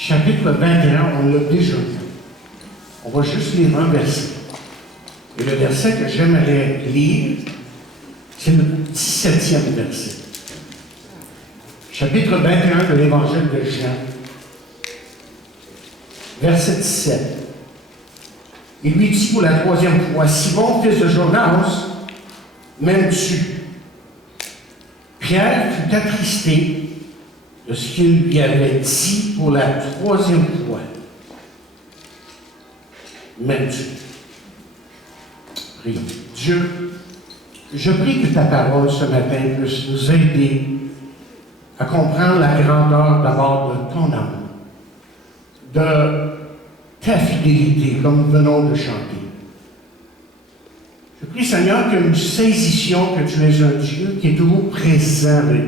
chapitre 21, on l'a déjà vu. On va juste lire un verset. Et le verset que j'aimerais lire, c'est le 17e verset. Chapitre 21 de l'Évangile de Jean, verset 17. Il lui dit pour la troisième fois, « Simon, fils de Jonas, m'aimes-tu? » Pierre fut attristé de ce qu'il lui avait dit pour la troisième fois. « M'aimes-tu? » Prie. Dieu, je prie que ta parole ce matin puisse nous aider à comprendre la grandeur d'abord de ton amour, de ta fidélité, comme nous venons de chanter. Je prie, Seigneur, que nous saisissions que tu es un Dieu qui est toujours présent avec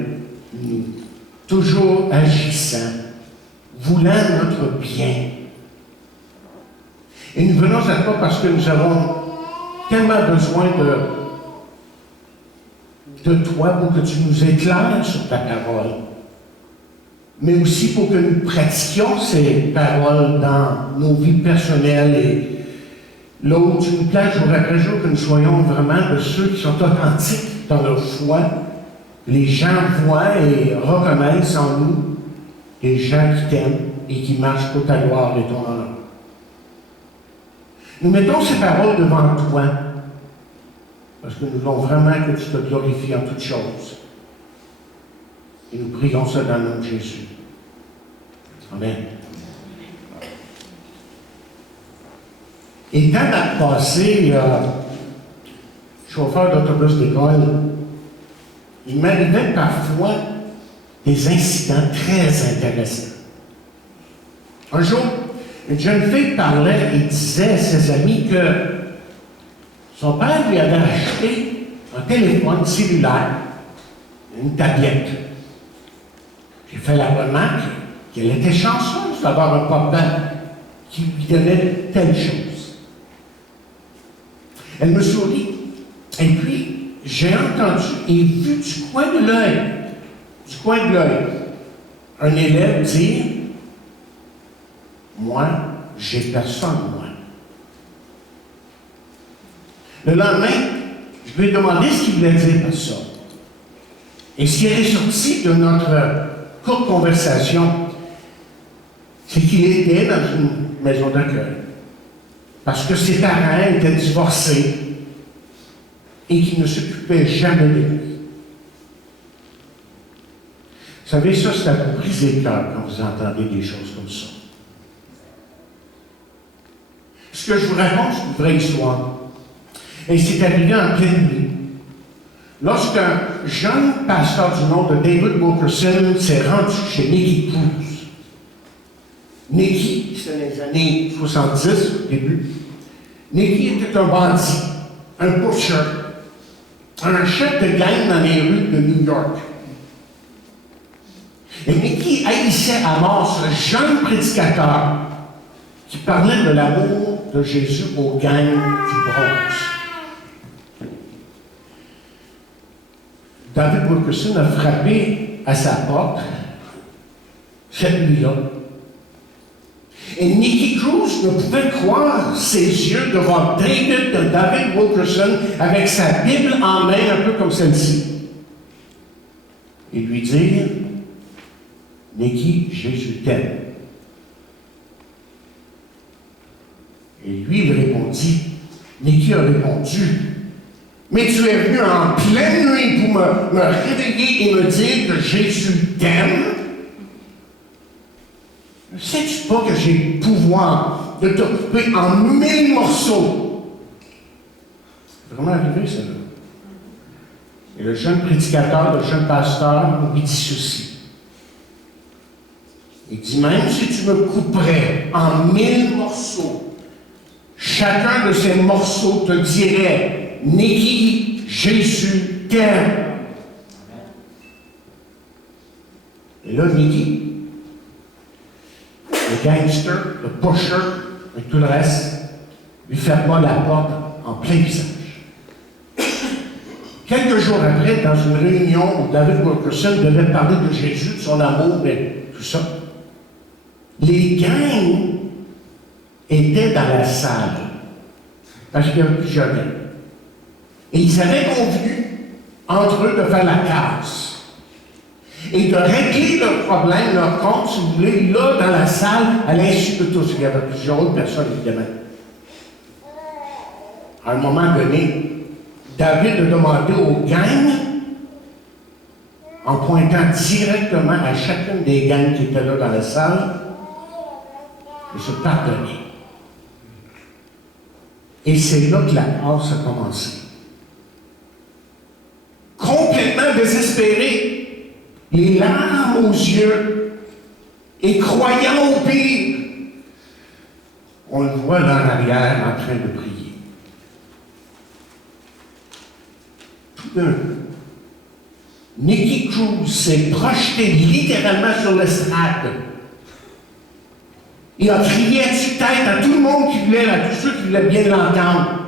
nous, toujours agissant, voulant notre bien. Et nous venons à toi parce que nous avons tellement besoin de toi pour que tu nous éclaires sur ta parole, mais aussi pour que nous pratiquions ces paroles dans nos vies personnelles et là où tu nous places jour après jour, que nous soyons vraiment de ceux qui sont authentiques dans leur foi. Les gens voient et reconnaissent en nous des gens qui t'aiment et qui marchent pour ta gloire et ton honneur. Nous mettons ces paroles devant toi parce que nous voulons vraiment que tu te glorifies en toutes choses. Et nous prions ça dans le nom de Jésus. Amen. Et dans le passé, chauffeur d'autobus d'école, il m'arrivait parfois des incidents très intéressants. Un jour, une jeune fille parlait et disait à ses amis que son père lui avait acheté un téléphone cellulaire, une tablette. J'ai fait la remarque qu'elle était chanceuse d'avoir un papa qui lui donnait telle chose. Elle me sourit, et puis j'ai entendu et vu du coin de l'œil, un élève dire « Moi, j'ai personne, moi. » Le lendemain, je lui ai demandé ce qu'il voulait dire par ça. Et ce qui est ressorti de notre courte conversation, c'est qu'il était dans une maison d'accueil. Parce que ses parents étaient divorcés et qu'il ne s'occupait jamais de lui. Vous savez, ça, c'est à vous briser le cœur quand vous entendez des choses comme ça. Ce que je vous raconte, c'est une vraie histoire. Et c'est arrivé en pleine nuit. Lorsqu'un jeune pasteur du nom de David Wilkerson s'est rendu chez Nicky Cruz. Nicky, c'était dans les années 70, au début. Nicky était un bandit, un pusher, un chef de gang dans les rues de New York. Et Nicky haïssait à mort ce jeune prédicateur qui parlait de l'amour de Jésus aux gangs du Bronx. David Wilkerson a frappé à sa porte cette nuit-là. Et Nicky Cruz ne pouvait croire ses yeux devant David Wilkerson avec sa Bible en main, un peu comme celle-ci. Et lui dire, Nicky, Jésus t'aime. Et lui, il répondit, Nicky a répondu, mais tu es venu en pleine nuit pour me réveiller et me dire que Jésus t'aime? Ne sais-tu pas que j'ai le pouvoir de te couper en 1000 morceaux? C'est vraiment arrivé, ça, là. Et le jeune prédicateur, le jeune pasteur, lui dit ceci. Il dit, même si tu me couperais en 1000 morceaux, chacun de ces morceaux te dirait, Nicky, Jésus t'aime. Et là, Nicky, le gangster, le pusher, et tout le reste, lui ferma la porte en plein visage. Quelques jours après, dans une réunion où David Wilkerson devait parler de Jésus, de son amour et tout ça, les gangs étaient dans la salle, parce qu'il y avait plusieurs gangs. Et ils avaient convenu entre eux de faire la casse et de régler leur problème, leur compte, si vous voulez, là, dans la salle, à l'insu de tous. Il y avait plusieurs autres personnes, évidemment. À un moment donné, David a demandé aux gangs, en pointant directement à chacune des gangs qui étaient là dans la salle, de se pardonner. Et c'est là que la passe a commencé. Complètement désespéré, les larmes aux yeux, et croyant au pire, on le voit là en arrière en train de prier. Tout d'un coup, Nicky Cruz s'est projeté littéralement sur l'estrade. Il a crié à tue-tête à tout le monde qui voulait, à tous ceux qui voulaient bien l'entendre.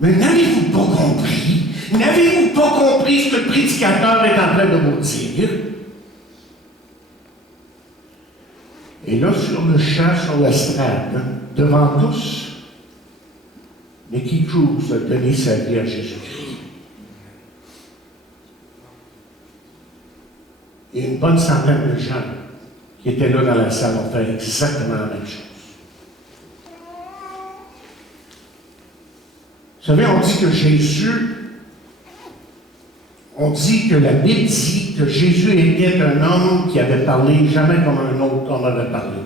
Mais n'avez-vous pas compris? N'avez-vous pas compris ce que le prédicateur est en train de vous dire? Et là, sur le champ, sur l'estrade, devant tous, Nicky Cruz a donné sa vie à Jésus-Christ. Et une bonne centaine de gens qui étaient là dans la salle ont fait exactement la même chose. Vous savez, on dit que Jésus, on dit que la Bible dit que Jésus était un homme qui avait parlé jamais comme un autre homme avait parlé.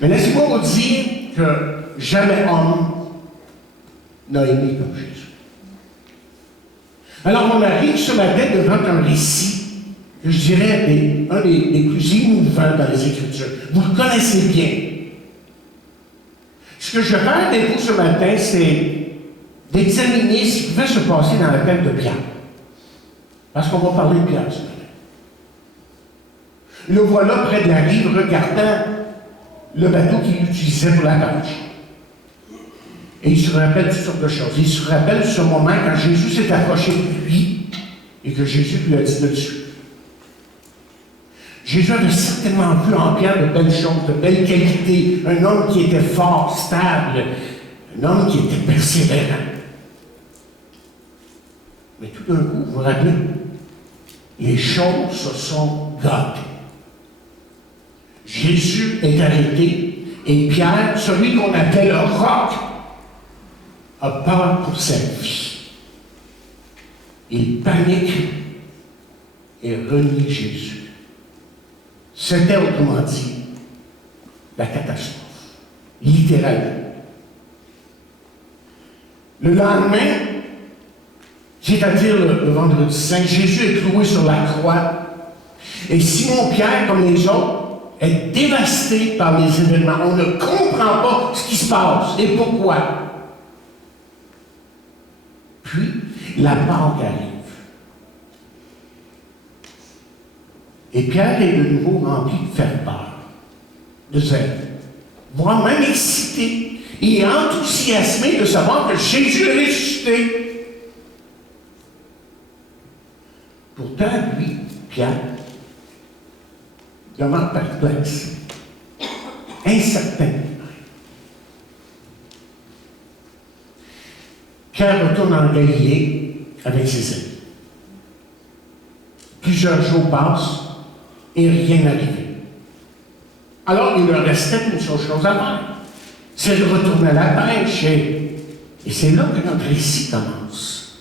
Mais laissez-moi vous dire que jamais homme n'a aimé comme Jésus. Alors, on arrive ce matin devant un récit que je dirais un des plus émouvants dans les Écritures. Vous le connaissez bien. Ce que je vais faire avec vous ce matin, c'est d'examiner ce qui pouvait se passer dans la tête de Pierre. Parce qu'on va parler de Pierre ce matin. Le voilà près de la rive, regardant le bateau qu'il utilisait pour la pêche. Et il se rappelle toutes sortes de choses. Il se rappelle ce moment quand Jésus s'est approché de lui et que Jésus lui a dit de suivre. Jésus avait certainement vu en Pierre de belles choses, de belles qualités, un homme qui était fort, stable, un homme qui était persévérant. Mais tout d'un coup, vous vous rappelez, les choses se sont gâtées. Jésus est arrêté et Pierre, celui qu'on appelle le roc, a peur pour sa vie. Il panique et renie Jésus. C'était, autrement dit, la catastrophe, littéralement. Le lendemain, c'est-à-dire le vendredi saint, Jésus est cloué sur la croix. Et Simon-Pierre, comme les autres, est dévasté par les événements. On ne comprend pas ce qui se passe et pourquoi. Puis, la Pâque arrive. Et Pierre est de nouveau rempli de faire peur, de zèle, voire même excité et enthousiasmé de savoir que Jésus est ressuscité. Pourtant, lui, Pierre, demeure perplexe, incertain. Pierre retourne en Galilée avec ses amis. Plusieurs jours passent et rien n'arrivait. Alors, il leur restait une seule chose à faire. C'est de retourner à la pêche. Et c'est là que notre récit commence.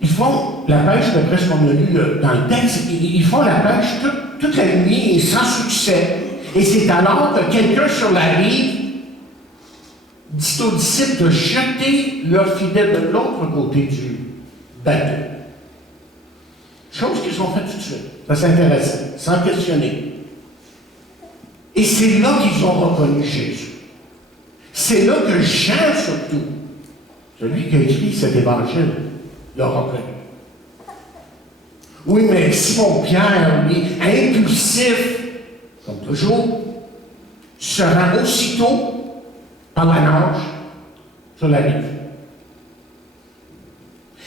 Ils font la pêche, d'après ce qu'on a lu dans le texte, ils font la pêche toute la nuit et sans succès. Et c'est alors que quelqu'un sur la rive dit aux disciples de jeter leurs fidèles de l'autre côté du bateau. Chose qu'ils ont fait tout de suite. Ça s'intéressait, sans questionner. Et c'est là qu'ils ont reconnu Jésus. C'est là que Jean, surtout, celui qui a écrit cet évangile, l'a reconnu. Oui, mais Simon-Pierre, lui, impulsif, comme toujours, se rend aussitôt par la nage sur la rive.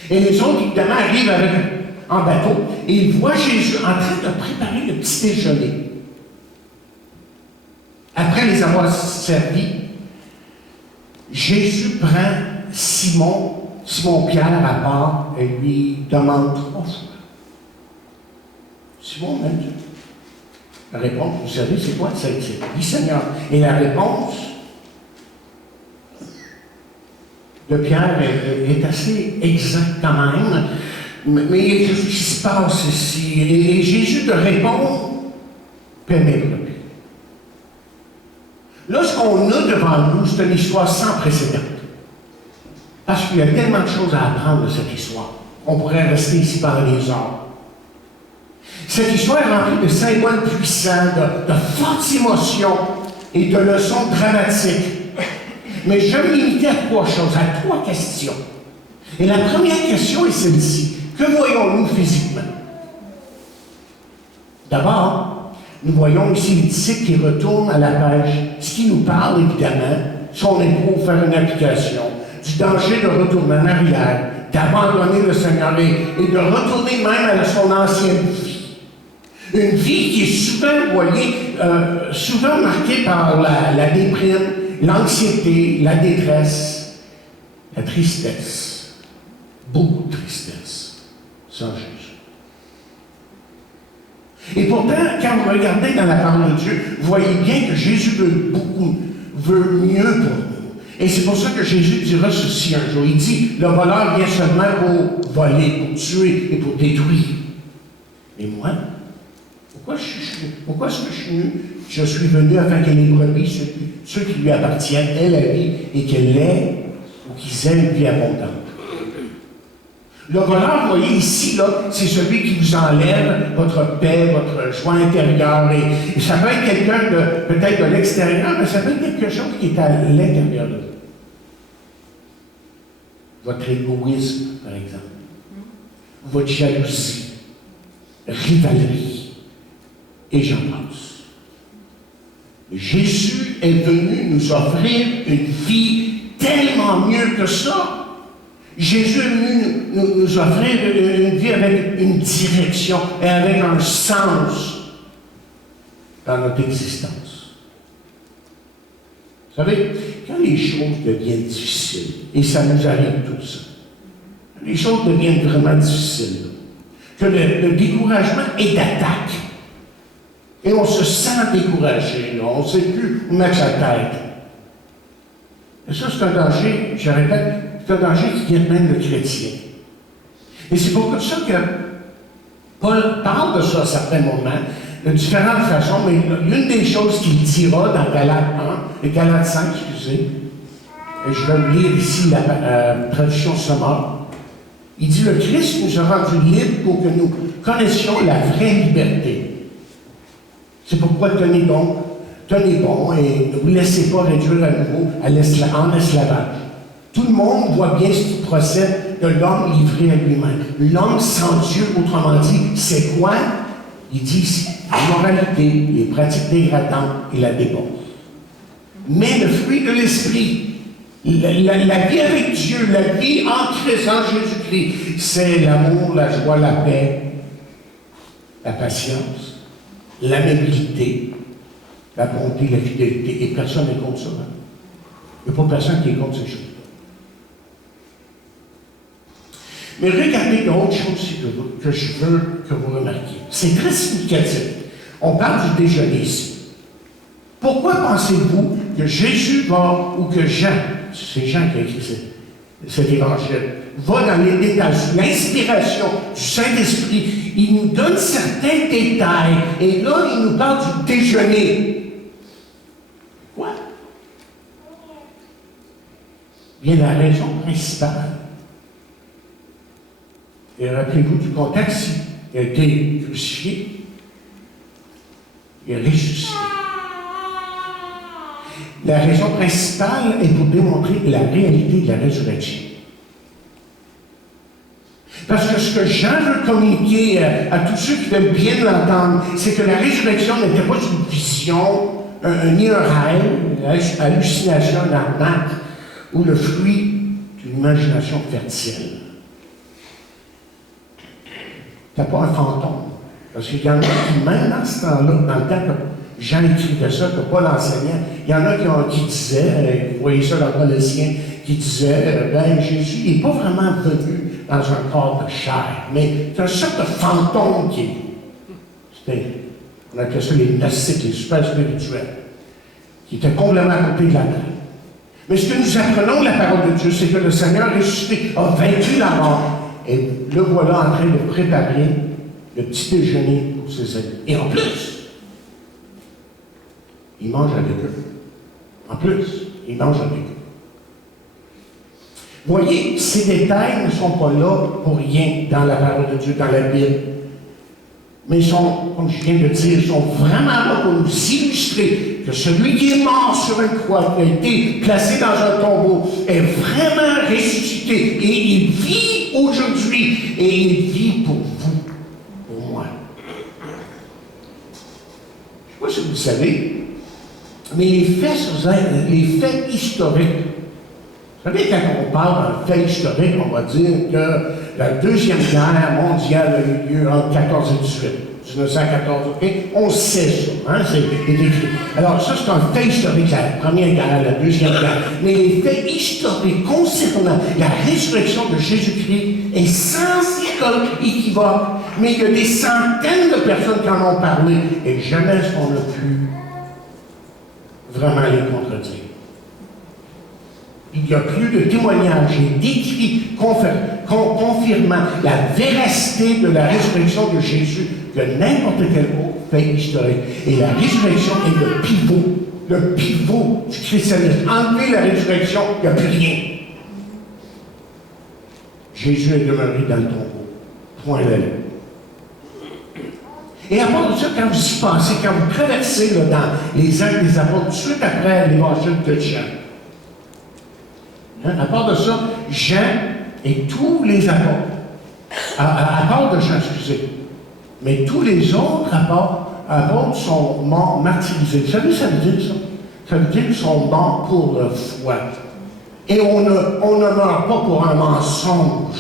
Et les autres, évidemment, arrivent avec en bateau et il voit Jésus en train de préparer le petit déjeuner. Après les avoir servis, Jésus prend Simon-Pierre à part et lui demande 3 fois. Simon, même Dieu. La réponse, vous savez, c'est quoi? C'est oui, Seigneur. Et la réponse de Pierre est assez exacte quand même, mais il y a quelque chose qui se passe ici. Et Jésus te répond, paie mes brebis. Là, ce qu'on a devant nous, c'est une histoire sans précédent. Parce qu'il y a tellement de choses à apprendre de cette histoire. On pourrait rester ici pendant des heures. Cette histoire est remplie de symboles puissants, de fortes émotions et de leçons dramatiques. Mais je vais me limiter à 3 choses, à 3 questions. Et la première question est celle-ci. Que voyons-nous physiquement? D'abord, nous voyons ici les disciples qui retournent à la pêche, ce qui nous parle évidemment, si on est pour faire une application, du danger de retourner en arrière, d'abandonner le Seigneur et de retourner même à son ancienne vie. Une vie qui est souvent voyée, souvent marquée par la déprime, l'anxiété, la détresse, la tristesse, beaucoup de tristesse, sans Jésus. Et pourtant, quand vous regardez dans la parole de Dieu, vous voyez bien que Jésus veut mieux pour nous. Et c'est pour ça que Jésus dira ceci un jour. Il dit, le voleur vient seulement pour voler, pour tuer et pour détruire. Mais moi, pourquoi est-ce que je suis venu? Je suis venu afin que les brebis, ceux qui lui appartiennent, aient la vie et qu'elle l'ait, ou qu'ils aient une vie abondante. Le voleur, vous voyez ici, là, c'est celui qui vous enlève votre paix, votre joie intérieure. Et ça peut être quelqu'un peut-être de l'extérieur, mais ça peut être quelque chose qui est à l'intérieur de vous. Votre égoïsme, par exemple. Votre jalousie, rivalerie, et j'en passe. Jésus est venu nous offrir une vie tellement mieux que ça. Jésus est venu nous offrir une vie avec une direction et avec un sens dans notre existence. Vous savez, quand les choses deviennent difficiles, et ça nous arrive tous, les choses deviennent vraiment difficiles, que le découragement est d'attaque, et on se sent découragé, là, on ne sait plus où mettre sa tête. Et ça, c'est un danger, je répète, c'est un danger qui vient même le chrétien. Et c'est pour ça que Paul parle de ça à certains moments, de différentes façons, mais l'une des choses qu'il dira dans Galates 1, et Galates 5, excusez, et je vais vous lire ici la traduction sommaire, il dit, le Christ nous a rendus libres pour que nous connaissions la vraie liberté. C'est pourquoi tenez bon et ne vous laissez pas réduire à nouveau en esclavage. Tout le monde voit bien ce qui procède de l'homme livré à lui-même. L'homme sans Dieu, autrement dit, c'est quoi? Il dit l'immoralité, les pratiques dégradantes et la débauche. Mais le fruit de l'esprit, la vie avec Dieu, la vie en Christ, en Jésus-Christ, c'est l'amour, la joie, la paix, la patience, l'amabilité, la bonté, la fidélité. Et personne n'est contre ça. Hein? Il n'y a pas personne qui est contre ces choses. Mais regardez d'autres choses que je veux que vous remarquiez. C'est très significatif. On parle du déjeuner ici. Pourquoi pensez-vous que Jésus va, ou que Jean, c'est Jean qui a écrit cet évangile, va dans les détails, l'inspiration du Saint-Esprit, il nous donne certains détails, et là, il nous parle du déjeuner. Quoi? Bien, la raison principale, et rappelez-vous du contexte, il a été crucifié, il est ressuscité. La raison principale est pour démontrer la réalité de la résurrection. Parce que ce que Jean veut communiquer à tous ceux qui veulent bien l'entendre, c'est que la résurrection n'était pas une vision, ni un rêve, une hallucination, un arnaque, ou le fruit d'une imagination fertile. C'était pas un fantôme. Parce qu'il y en a qui, même dans ce temps-là, dans le temps que Jean écrivait ça, que Paul enseignait, il y en a qui disaient, vous voyez ça dans Colossiens, qui disaient, ben Jésus n'est pas vraiment venu dans un corps de chair, mais c'est une sorte de fantôme qui est. On appelait ça les gnostiques, les super spirituels, qui étaient complètement à côté de la terre. Mais ce que nous apprenons de la parole de Dieu, c'est que le Seigneur ressuscité a vaincu la mort, et le voilà en train de préparer le petit déjeuner pour ses amis. Et en plus, il mange avec eux. En plus, il mange avec eux. Voyez, ces détails ne sont pas là pour rien dans la parole de Dieu, dans la Bible. Mais ils sont, comme je viens de dire, sont vraiment là pour nous illustrer que celui qui est mort sur une croix, qui a été placé dans un tombeau, est vraiment ressuscité. Et il vit aujourd'hui. Et il vit pour vous, pour moi. Je ne sais pas si vous le savez, mais les faits historiques, vous savez, quand on parle d'un fait historique, on va dire que la Deuxième Guerre mondiale a eu lieu entre 14 et 18. 1914, OK? On sait ça, hein? C'est écrit. Alors, ça, c'est un fait historique, la Première Guerre, la Deuxième Guerre. Mais les faits historiques concernant la résurrection de Jésus-Christ est sans équivoque. Mais il y a des centaines de personnes qui en ont parlé et jamais est-ce qu'on a pu vraiment les contredire. Il y a plus de témoignages et d'écrits confirmant la véracité de la résurrection de Jésus que n'importe quel autre fait historique. Et la résurrection est le pivot du christianisme. Enlever la résurrection, il n'y a plus rien. Jésus est demeuré dans le tombeau. Point de ligne. Et à part de ça, quand vous y pensez, quand vous traversez là, dans les Actes des Apôtres, tout de suite après l'évangile de Jean, à part de ça, Jean et tous les apôtres, à part de Jean, excusez, mais tous les autres apôtres sont morts martyrisés. Vous savez, ça veut dire ça? Ça veut dire qu'ils sont morts pour leur foi. Et on ne meurt pas pour un mensonge.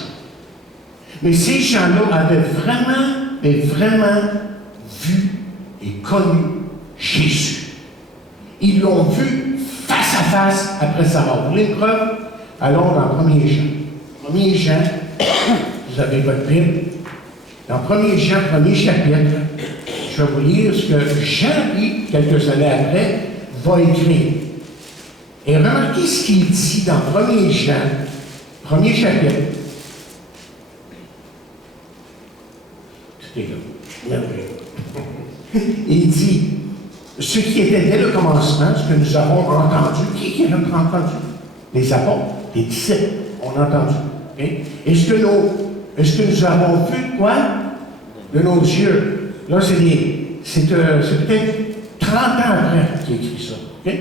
Mais ces gens-là avaient vraiment vu et connu Jésus. Ils l'ont vu face à face après sa mort. Vous voulez une preuve? Allons dans 1er Jean. 1er Jean, vous avez votre Bible. Dans 1er Jean, 1er chapitre, je vais vous lire ce que Jean, lui, quelques années après, va écrire. Et remarquez ce qu'il dit dans 1er Jean, 1er chapitre. Tout est là. Merveilleux. Il dit, ce qui était dès le commencement, ce que nous avons entendu, qui a entendu? Les apôtres, les disciples, on a entendu. Okay? Et ce que nous avons vu, quoi? De nos yeux. Là, c'est peut-être 30 ans après qu'il écrit ça. Okay?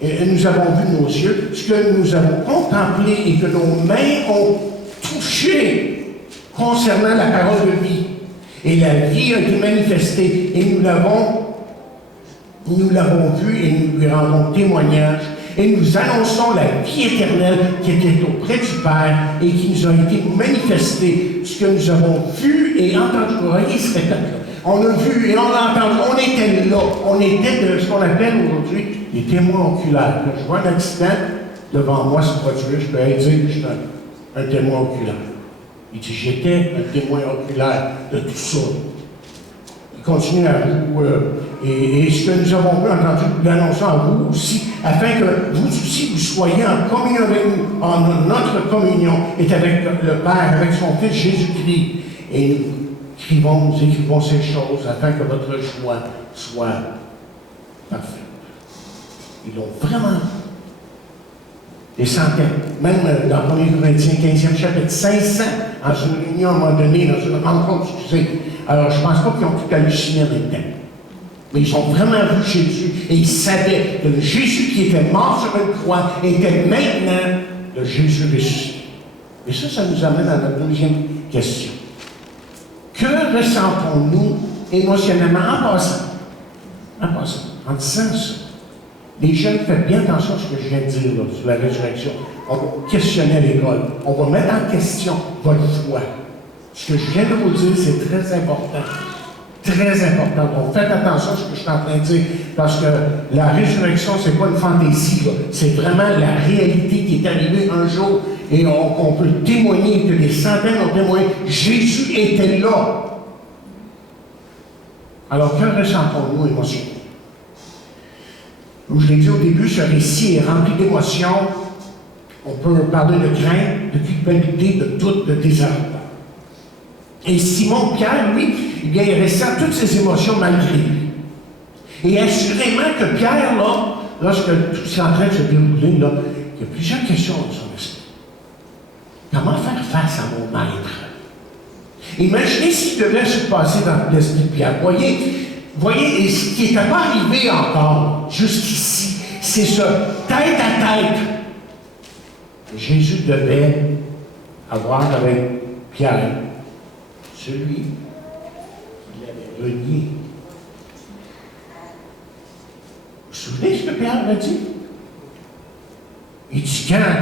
Et nous avons vu de nos yeux, ce que nous avons contemplé et que nos mains ont touché concernant la parole de vie. Et la vie a été manifestée et nous l'avons vu et nous lui rendons témoignage. Et nous annonçons la vie éternelle qui était auprès du Père et qui nous a été manifestée. Ce que nous avons vu et entendu. Vous voyez, il se répète là. On a vu et on a entendu. On était là. On était de ce qu'on appelle aujourd'hui des témoins oculaires. Quand je vois un accident devant moi se produire, je peux dire que je suis un témoin oculaire. Il dit, j'étais un témoin oculaire de tout ça. Il continue à vous, et ce que nous avons vu, entendu, nous l'annonçons à vous aussi, afin que vous aussi, vous soyez en communion avec nous. Notre communion est avec le Père, avec son Fils Jésus-Christ. Et nous écrivons ces choses afin que votre joie soit parfaite. Ils l'ont vraiment des centaines, même dans 1 Corinthiens 15e chapitre, 500 en une réunion à un moment donné, dans une rencontre, excusez. Alors, je ne pense pas qu'ils ont tout halluciné en même temps. Mais ils ont vraiment vu Jésus et ils savaient que le Jésus qui était mort sur une croix était maintenant le Jésus ressuscité. Et ça nous amène à notre deuxième question. Que ressentons-nous émotionnellement en passant, en disant ça? Les jeunes, faites bien attention à ce que je viens de dire là, sur la résurrection. On va questionner à l'école. On va mettre en question votre foi. Ce que je viens de vous dire, c'est très important. Très important. Donc, faites attention à ce que je suis en train de dire, parce que la résurrection, c'est pas une fantaisie, là. C'est vraiment la réalité qui est arrivée un jour, et on peut témoigner, que des centaines ont témoigné. Jésus était là. Alors, que ressentons-nous émotionnellement? Comme je l'ai dit au début, ce récit est rempli d'émotions. On peut parler de crainte, de culpabilité, de doute, de désarroi. Et Simon Pierre, lui, il ressent toutes ces émotions malgré lui. Et assurément que Pierre, là, lorsque tout est en train de se dérouler, là, il y a plusieurs questions dans son esprit. Comment faire face à mon maître? Imaginez ce qui devait se passer dans l'esprit de Pierre. Voyez, ce qui n'était pas arrivé encore jusqu'ici, c'est ce tête à tête. Jésus devait avoir avec Pierre celui qui l'avait renié. Vous vous souvenez ce que Pierre a dit? Il dit, quand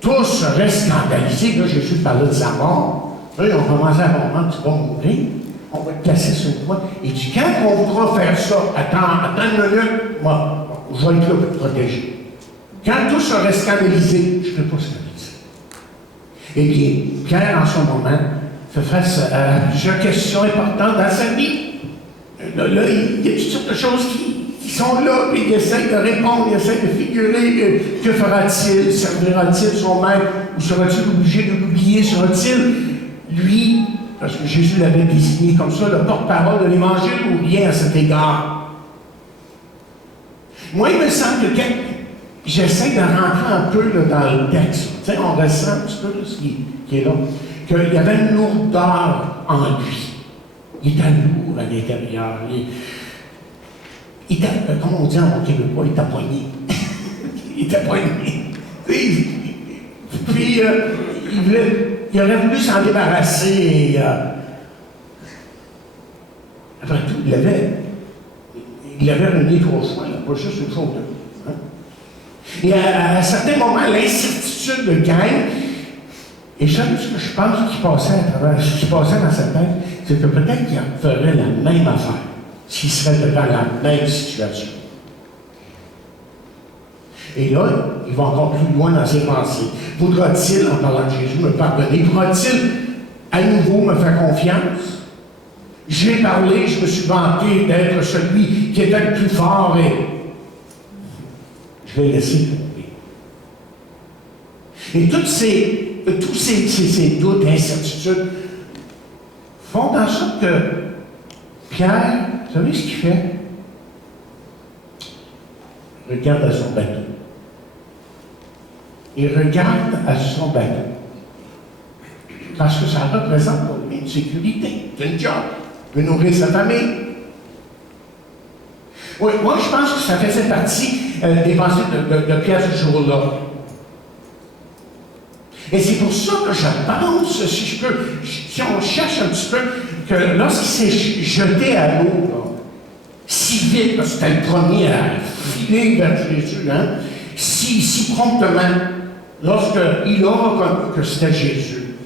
tous seraient scandalisés, là, Jésus parlait de sa mort, là, ils ont commencé à comprendre que tu vas mourir, on va te placer sur une croix. Il dit, quand on voudra faire ça, attends une minute, moi, je vais être là pour te protéger. Quand tous seraient scandalisés, je ne peux pas scandaliser. Eh bien, Pierre, en ce moment, fait face à plusieurs questions importantes dans sa vie. Là, il y a toutes sortes de choses qui sont là, puis il essaie de répondre, il essaie de figurer. Que fera-t-il? Servira-t-il son maître? Ou sera-t-il obligé de l'oublier? Sera-t-il, lui, parce que Jésus l'avait désigné comme ça, le porte-parole de l'Évangile, ou rien à cet égard? Moi, il me semble que j'essaie de rentrer un peu là, dans le texte. Tu sais, on ressent un petit peu là, ce qui est là. Qu'il y avait une lourdeur en lui. Il était lourd à l'intérieur. Il était, comme on dit en québécois, il était poigné. Il était poigné. Puis, il aurait voulu s'en débarrasser. Et, après tout, il l'avait renié 3 fois, là, pas juste une fois ou deux. Hein? Et à certains moments, l'incertitude le gagne. Et ce que je pense qui passait à travers, ce qui passait dans sa tête, c'est que peut-être qu'il ferait la même affaire s'il serait devant la même situation. Et là, il va encore plus loin dans ses pensées. Voudra-t-il, en parlant de Jésus, me pardonner? Voudra-t-il à nouveau me faire confiance? J'ai parlé, je me suis vanté d'être celui qui était le plus fort et je vais laisser tomber. Et tous ces doutes, incertitudes font en sorte que Pierre, vous savez ce qu'il fait? Il regarde à son bateau. Il regarde à son bateau. Parce que ça représente pour lui une sécurité, une job, il peut nourrir sa famille. Oui, moi je pense que ça faisait partie des pensées de Pierre ce jour-là. Et c'est pour ça que je pense, si on cherche un petit peu, que lorsqu'il s'est jeté à l'eau, si vite, parce que c'était le premier à filer vers Jésus, hein, si promptement, lorsqu'il a reconnu que c'était Jésus,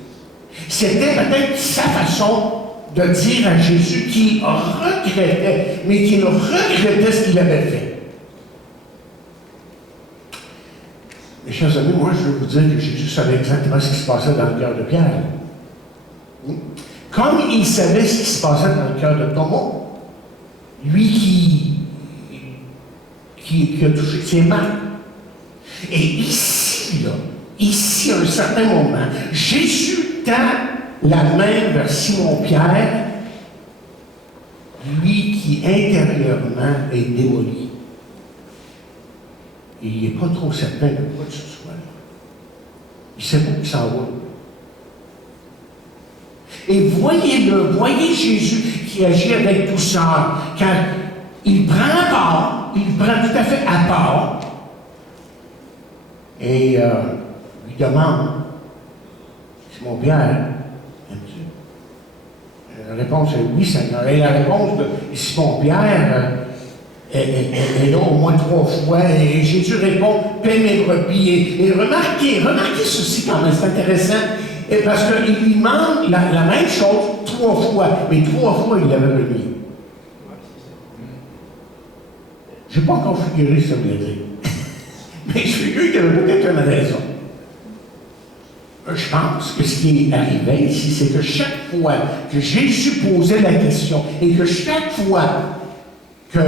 c'était peut-être sa façon de dire à Jésus qu'il regrettait, mais qu'il regrettait ce qu'il avait fait. Mes chers amis, moi, je veux vous dire que Jésus savait exactement ce qui se passait dans le cœur de Pierre. Comme il savait ce qui se passait dans le cœur de Thomas, lui qui a touché ses mains. Et ici, à un certain moment, Jésus tend la main vers Simon-Pierre, lui qui intérieurement est démoli. Et il n'est pas trop certain de quoi que ce soit là. Il ne sait pas où il s'en va. Et voyez Jésus qui agit avec douceur, quand il prend à part, il prend tout à fait à part, et lui demande, Simon-Pierre, aimes-tu? La réponse est oui, Seigneur. Et la réponse de Simon-Pierre est là au moins 3 fois, et Jésus répond, paie mes brebis. Et remarquez ceci quand même, c'est intéressant. Et parce qu'il lui demande la même chose 3 fois, mais 3 fois il l'avait renié. Je n'ai pas encore figuré ce que ça voulait dire. Mais je figure qu'il y avait peut-être une raison. Je pense que ce qui est arrivé ici, c'est que chaque fois que Jésus posait la question et que chaque fois que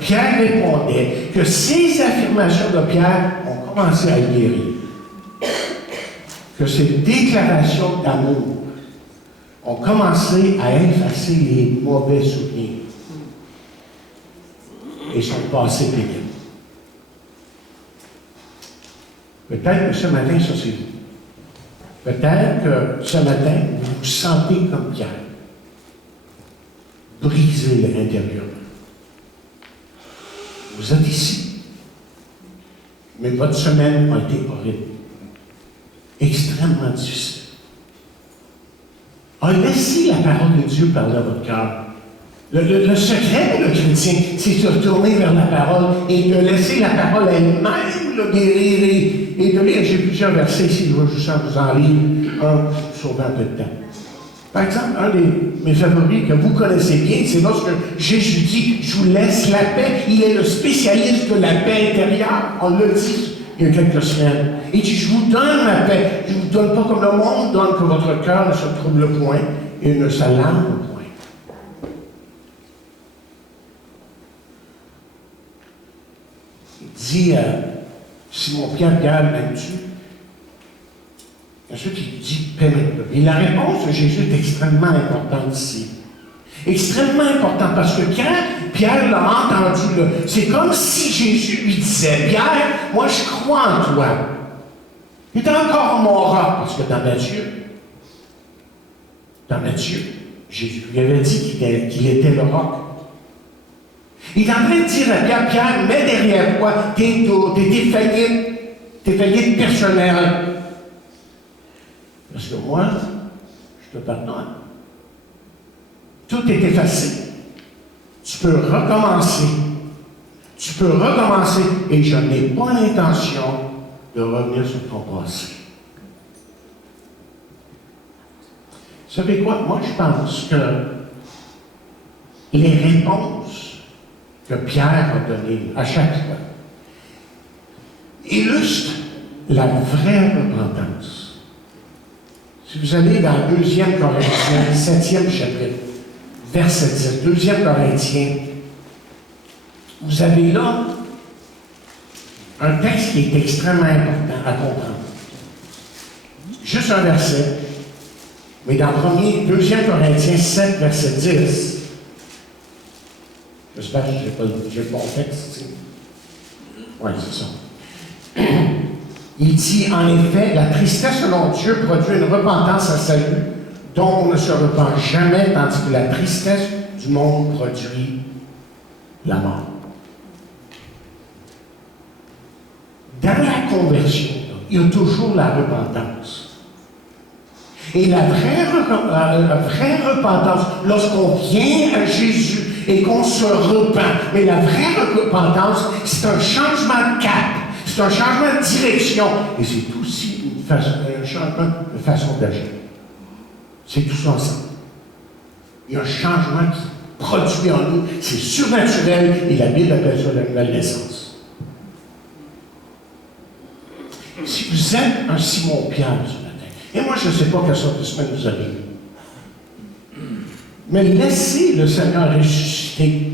Pierre répondait, que ces affirmations de Pierre ont commencé à guérir, que ces déclarations d'amour ont commencé à effacer les mauvais souvenirs et son passé pénible. Peut-être que ce matin, ça c'est vous. Peut-être que ce matin, vous vous sentez comme Pierre, brisé à l'intérieur. Vous êtes ici, mais votre semaine a été horrible, extrêmement difficile. Laissez la parole de Dieu parler à votre cœur. Le secret de le chrétien, c'est de retourner vers la parole et de laisser la parole elle-même le guérir et de lire. J'ai plusieurs versets ici, je vais juste vous en lire un pour sauver un peu de temps. Par exemple, un de mes favoris que vous connaissez bien, c'est lorsque Jésus dit « Je vous laisse la paix ». Il est le spécialiste de la paix intérieure. On l'a dit il y a quelques semaines. Il dit « Je vous donne la paix. Je ne vous donne pas comme le monde donne, que votre cœur ne se trouble point et ne s'alarme point. » Dit à Simon-Pierre, Pierre, m'aimes-tu? Ensuite, il dit paix maintenant. Et la réponse de Jésus est extrêmement importante ici. Extrêmement importante parce que quand Pierre l'a entendu, là, c'est comme si Jésus lui disait Pierre, moi je crois en toi. Il est encore mon roc parce que dans Matthieu, Jésus lui avait dit qu'il était le roc. Il est en train de dire à Pierre, Pierre, mets derrière toi tes doutes, tes faillites personnelles. Parce que moi, je te pardonne. Tout est effacé. Tu peux recommencer. Tu peux recommencer et je n'ai pas l'intention de revenir sur ton passé. Vous savez quoi? Moi, je pense que les réponses que Pierre a données à chaque fois illustrent la vraie repentance. Si vous allez dans 2 Corinthiens, 7e chapitre, verset 10, 2 Corinthiens, vous avez là un texte qui est extrêmement important à comprendre. Juste un verset, mais dans 2 Corinthiens 7, verset 10, j'espère que j'ai le bon texte. Oui, c'est ça. Il dit, en effet, la tristesse selon Dieu produit une repentance à salut dont on ne se repent jamais, tandis que la tristesse du monde produit la mort. Dans la conversion, il y a toujours la repentance. Et la vraie repentance, lorsqu'on vient à Jésus et qu'on se repent, mais la vraie repentance, c'est un changement de cap. C'est un changement de direction et c'est aussi un changement de façon d'agir. C'est tout ça ensemble. Il y a un changement qui produit en nous, c'est surnaturel et la Bible appelle ça la nouvelle naissance. Si vous êtes un Simon-Pierre ce matin, et moi je ne sais pas quelle sorte de semaine vous avez eu, mais laissez le Seigneur ressusciter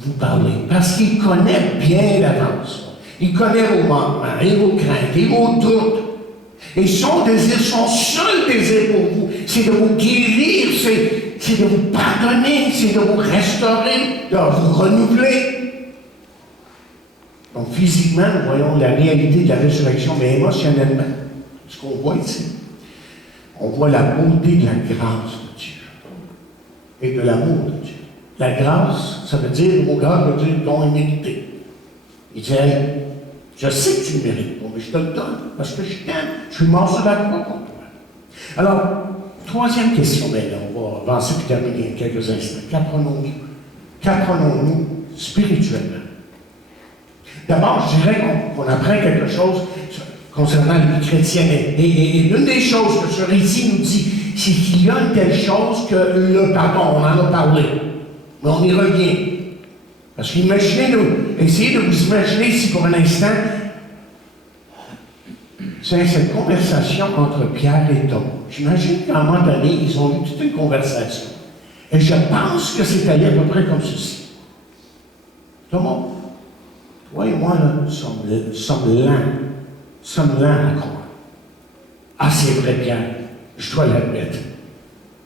vous parler parce qu'il connaît bien l'avance. Il connaît vos manquements, et vos craintes, et vos doutes. Et son désir, son seul désir pour vous, c'est de vous guérir, c'est de vous pardonner, c'est de vous restaurer, de vous renouveler. Donc physiquement, nous voyons la réalité de la résurrection, mais émotionnellement, ce qu'on voit ici, on voit la beauté de la grâce de Dieu et de l'amour de Dieu. La grâce, ça veut dire, le mot grâce veut dire don immérité. Il dit, hey, je sais que tu le mérites, mais je te le donne parce que je t'aime. Je suis mort sur la croix pour toi. Alors, 3e question, mais là, on va avancer puis terminer en quelques instants. Qu'apprenons-nous spirituellement? D'abord, je dirais qu'on apprend quelque chose concernant la vie chrétienne. Et l'une des choses que ce récit nous dit, c'est qu'il y a une telle chose que le pardon, on en a parlé, mais on y revient. Parce qu'imaginez-nous, essayez de vous imaginer ici pour un instant, c'est cette conversation entre Pierre et Thomas. J'imagine qu'à un moment donné, ils ont eu toute une conversation. Et je pense que c'est allé à peu près comme ceci. Thomas, toi et moi, là, sommes lents à croire. Ah, c'est vrai, Pierre, je dois l'admettre.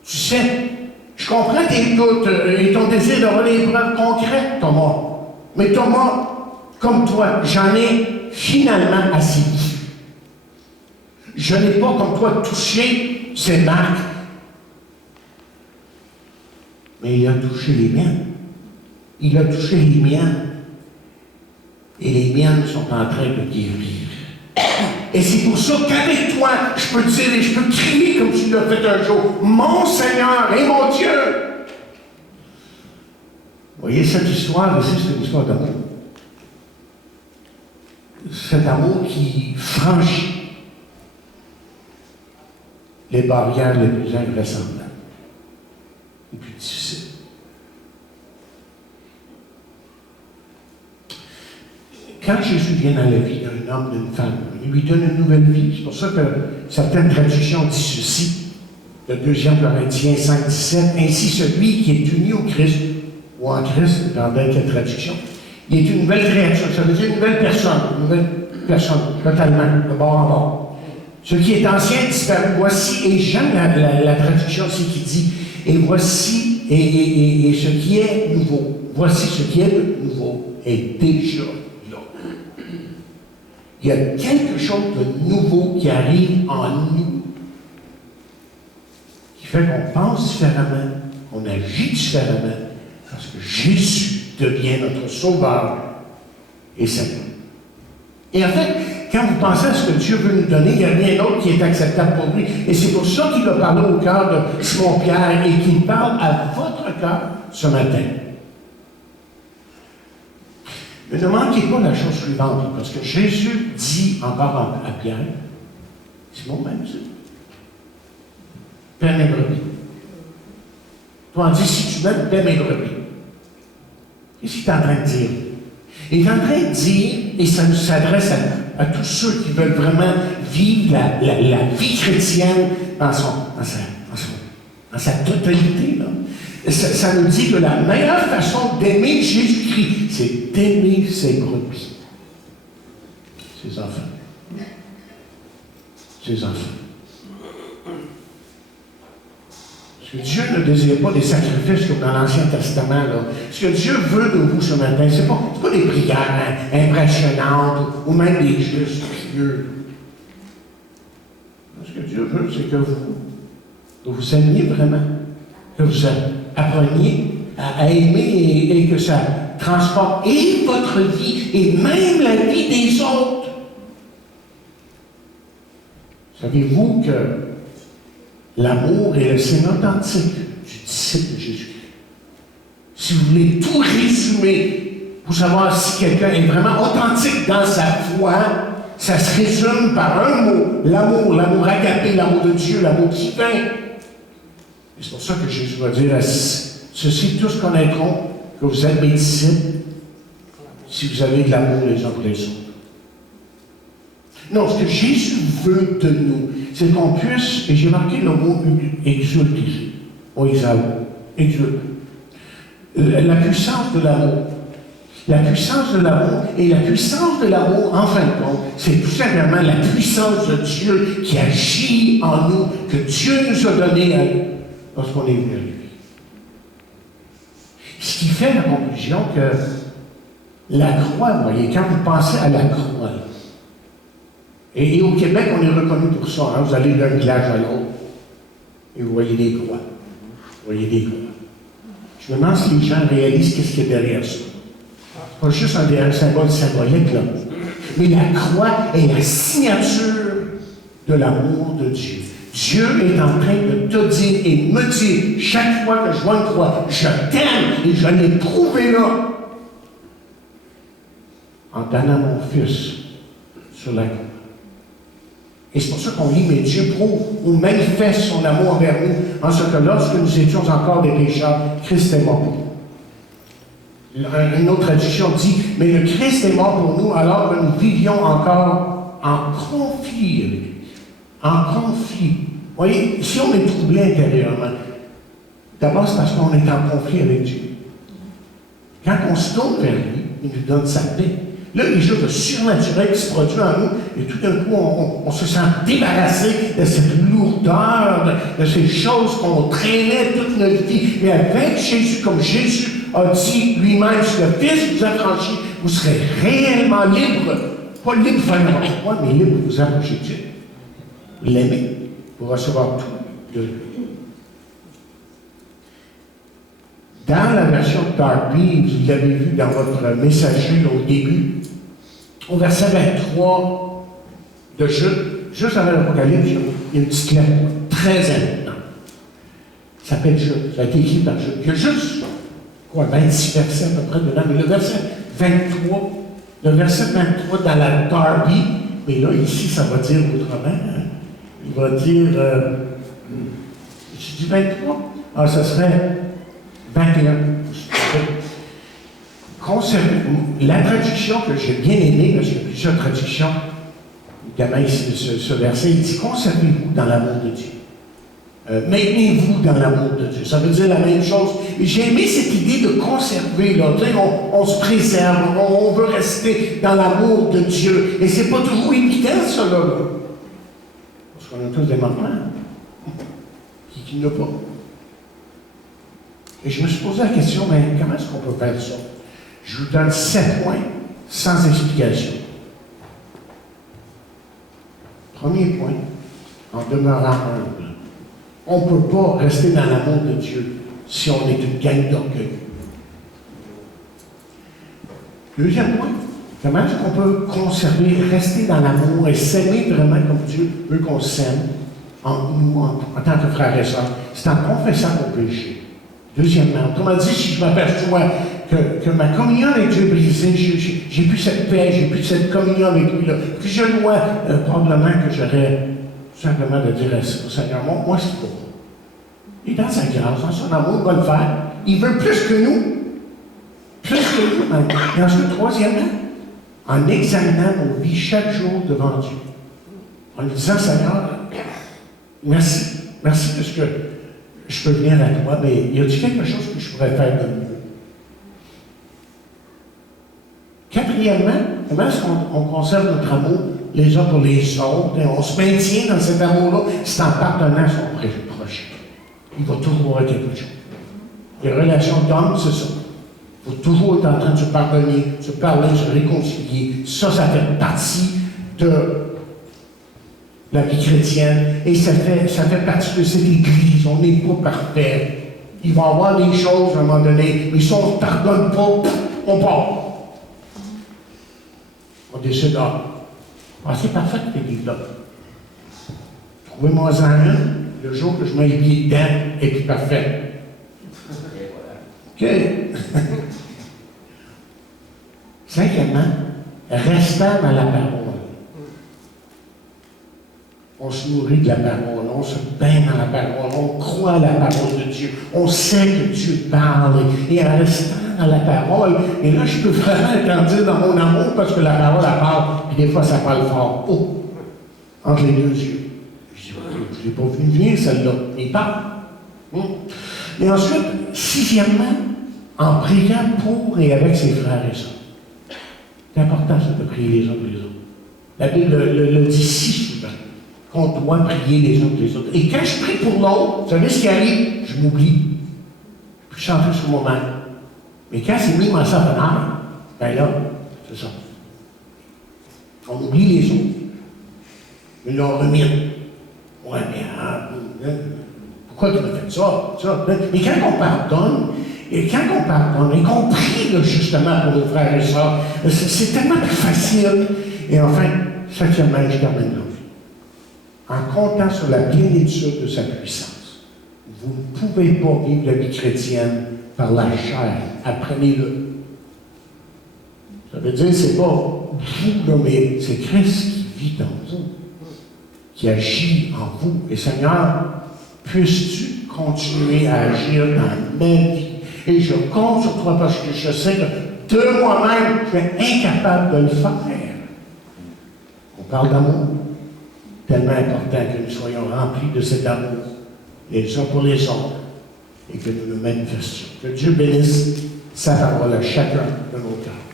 Tu sais, je comprends tes doutes et ton désir d'avoir des preuves concrètes, Thomas. Mais Thomas, comme toi, j'en ai finalement assez dit. Je n'ai pas, comme toi, touché ces marques. Mais il a touché les miennes. Il a touché les miennes. Et les miennes sont en train de guérir. Et c'est pour ça qu'avec toi, je peux dire et je peux crier comme tu l'as fait un jour. Mon Seigneur et mon Dieu! Vous voyez, cette histoire ici, c'est une histoire d'amour. Cet amour qui franchit les barrières les plus invraisemblables, les plus difficiles. Quand Jésus vient dans la vie d'un homme, d'une femme, il lui donne une nouvelle vie. C'est pour ça que certaines traductions disent ceci, de 2 Corinthiens 5, 17, ainsi celui qui est uni au Christ, ou en Christ, dans d'autres traductions, il est une nouvelle créature, ça veut dire une nouvelle personne, totalement, de bord en bord. Ce qui est ancien disparu, voici, et Jean, la traduction, c'est qui dit, et voici, et ce qui est nouveau, voici ce qui est nouveau, est déjà là. Il y a quelque chose de nouveau qui arrive en nous, qui fait qu'on pense différemment, qu'on agit différemment, parce que Jésus devient notre Sauveur et Seigneur. Et en fait, quand vous pensez à ce que Dieu veut nous donner, il n'y a rien d'autre qui est acceptable pour lui. Et c'est pour ça qu'il a parlé au cœur de Simon-Pierre et qu'il parle à votre cœur ce matin. Mais ne manquez pas la chose suivante, parce que Jésus dit encore à Pierre, Simon même dit, paie mes brebis. Toi, on dit, si tu m'aimes, paie mes brebis. Qu'est-ce qu'il est en train de dire? Il est en train de dire, et ça nous s'adresse à tous ceux qui veulent vraiment vivre la vie chrétienne dans sa totalité. Là. Ça nous dit que la meilleure façon d'aimer Jésus-Christ, c'est d'aimer ses brebis, ses enfants. Ses enfants. Parce que Dieu ne désire pas des sacrifices comme dans l'Ancien Testament. Là. Ce que Dieu veut de vous ce matin, ce n'est pas des prières impressionnantes ou même des gestes pieux. Ce que Dieu veut, c'est que vous aimiez vraiment, que vous appreniez à aimer et que ça transforme et votre vie et même la vie des autres. Savez-vous que l'amour est le signe authentique du disciple de Jésus-Christ? Si vous voulez tout résumer pour savoir si quelqu'un est vraiment authentique dans sa foi, ça se résume par un mot, l'amour agapé, l'amour de Dieu, l'amour divin. Et c'est pour ça que Jésus va dire à ceux-ci tous connaîtront que vous êtes mes disciples si vous avez de l'amour les uns pour les autres. Non, ce que Jésus veut de nous, c'est qu'on puisse, et j'ai marqué le mot exulte ici, ou exulte. La puissance de l'amour. La puissance de l'amour, et la puissance de l'amour, en fin de compte, c'est tout simplement la puissance de Dieu qui agit en nous, que Dieu nous a donné lorsqu'on est venu à lui. Ce qui fait la conclusion que la croix, vous voyez, quand vous pensez à la croix, et au Québec, on est reconnu pour ça, hein, vous allez d'un village à l'autre, et vous voyez des croix. Vous voyez des croix. Je me demande si les gens réalisent qu'est-ce qu'il y a derrière ça. Pas juste un symbole symbolique, là. Mais la croix est la signature de l'amour de Dieu. Dieu est en train de te dire et me dire, chaque fois que je vois une croix, je t'aime et je l'ai prouvé là. En donnant mon Fils sur la croix. Et c'est pour ça qu'on lit, mais Dieu prouve ou manifeste son amour envers nous, en ce que lorsque nous étions encore des pécheurs, Christ est mort pour nous. Une autre traduction dit, mais le Christ est mort pour nous alors que nous vivions encore en conflit avec lui. En conflit. Vous voyez, si on est troublé intérieurement, d'abord c'est parce qu'on est en conflit avec Dieu. Quand on se tourne vers lui, il nous donne sa paix. Là, il y a quelque chose de surnaturel qui se produit en nous, et tout d'un coup, on se sent débarrassé de cette lourdeur, de ces choses qu'on traînait toute notre vie. Mais avec Jésus, comme Jésus a dit lui-même, si le Fils vous affranchit, vous serez réellement libre. Pas libre de faire n'importe quoi, mais libre de vous approcher de Dieu. L'aimer, pour recevoir tout de lui. Dans la version de Darby, vous l'avez vu dans votre messager au début, au verset 23 de Jude, juste avant l'Apocalypse, il y a une petite lettre très importante. Ça s'appelle Jude, ça a été écrit par Jude. Il y a juste, 26 versets à peu près dedans, mais le verset 23 dans la Darby, mais là, ici, ça va dire autrement. Hein? Il va dire, je dis 23, ça serait 21. La traduction que j'ai bien aimée, parce qu'il y a plusieurs traductions, évidemment ici, ce verset, il dit « Conservez-vous dans l'amour de Dieu. Maintenez-vous dans l'amour de Dieu. » Ça veut dire la même chose. Et j'ai aimé cette idée de conserver, là. On se préserve, on veut rester dans l'amour de Dieu. Et c'est pas toujours évident, ça, là. Parce qu'on a tous des moments qui n'ont pas. Et je me suis posé la question, mais comment est-ce qu'on peut faire ça? Je vous donne 7 points sans explication. Premier point, en demeurant humble. On ne peut pas rester dans l'amour de Dieu si on est une gang d'orgueil. Deuxième point, comment est-ce qu'on peut conserver, rester dans l'amour et s'aimer vraiment comme Dieu veut qu'on s'aime en nous, en tant que frères et sœurs? C'est en confessant nos péchés. Deuxièmement, autrement dit, si je m'aperçois que ma communion avec Dieu est brisée, j'ai plus cette paix, j'ai plus cette communion avec lui, là, puis je dois probablement que j'aurais simplement de dire au Seigneur, moi c'est pas. Et dans sa grâce, dans son amour, il va le faire. Il veut plus que nous. Plus que nous. Et ensuite, troisièmement, en examinant nos vies chaque jour devant Dieu. En lui disant, Seigneur, merci. Merci parce que je peux venir à toi, mais y a-t-il quelque chose que je pourrais faire de mieux? Quatrièmement, comment est-ce qu'on conserve notre amour les uns pour les autres? Et on se maintient dans cet amour-là, c'est en pardonnant son prochain. Il va toujours avoir quelque chose. Les relations d'hommes, c'est ça. Il faut toujours être en train de se pardonner, se parler, se réconcilier. Ça fait partie de la vie chrétienne. Et ça fait partie de cette Église. On n'est pas parfait. Il va y avoir des choses à un moment donné, mais si on ne pardonne pas, on part. On décide, c'est parfait cette Église-là. Trouvez-moi en une, le jour que je mets les pieds dedans, et puis parfait. OK. Cinquièmement, restant dans la parole. On se nourrit de la parole, on se baigne dans la parole, on croit à la parole de Dieu, on sait que Dieu parle, et en restant dans la parole, et là je peux vraiment grandir dans mon amour parce que la parole, elle parle, puis des fois ça parle fort, entre les deux yeux. Je dis, je n'ai pas vu venir celle-là, il parle. Et ensuite, sixièmement, en priant pour et avec ses frères et sœurs. C'est important ça de prier les uns pour les autres. La Bible le dit si souvent. On doit prier les uns pour les autres. Et quand je prie pour l'autre, vous savez ce qui arrive? Je m'oublie. Je peux chanter sur moi-même. Mais quand c'est mis dans sa bonheur, ben là, c'est ça. On oublie les autres. Mais là, on remire. Ouais, mais pourquoi tu m'as fait ça? Mais quand on pardonne, et qu'on prie là, justement pour nos frères et sœurs, c'est tellement plus facile. Et enfin, septièmement, je termine là. En comptant sur la plénitude de sa puissance. Vous ne pouvez pas vivre la vie chrétienne par la chair. Apprenez-le. Ça veut dire que ce n'est pas vous, là, mais c'est Christ qui vit dans vous. qui agit en vous. Et Seigneur, puisses-tu continuer à agir dans ma vie? Et je compte sur toi parce que je sais que de moi-même, je suis incapable de le faire. On parle d'amour, tellement important que nous soyons remplis de cet amour, les uns pour les autres, et que nous le manifestions. Que Dieu bénisse sa parole à chacun de nos cœurs.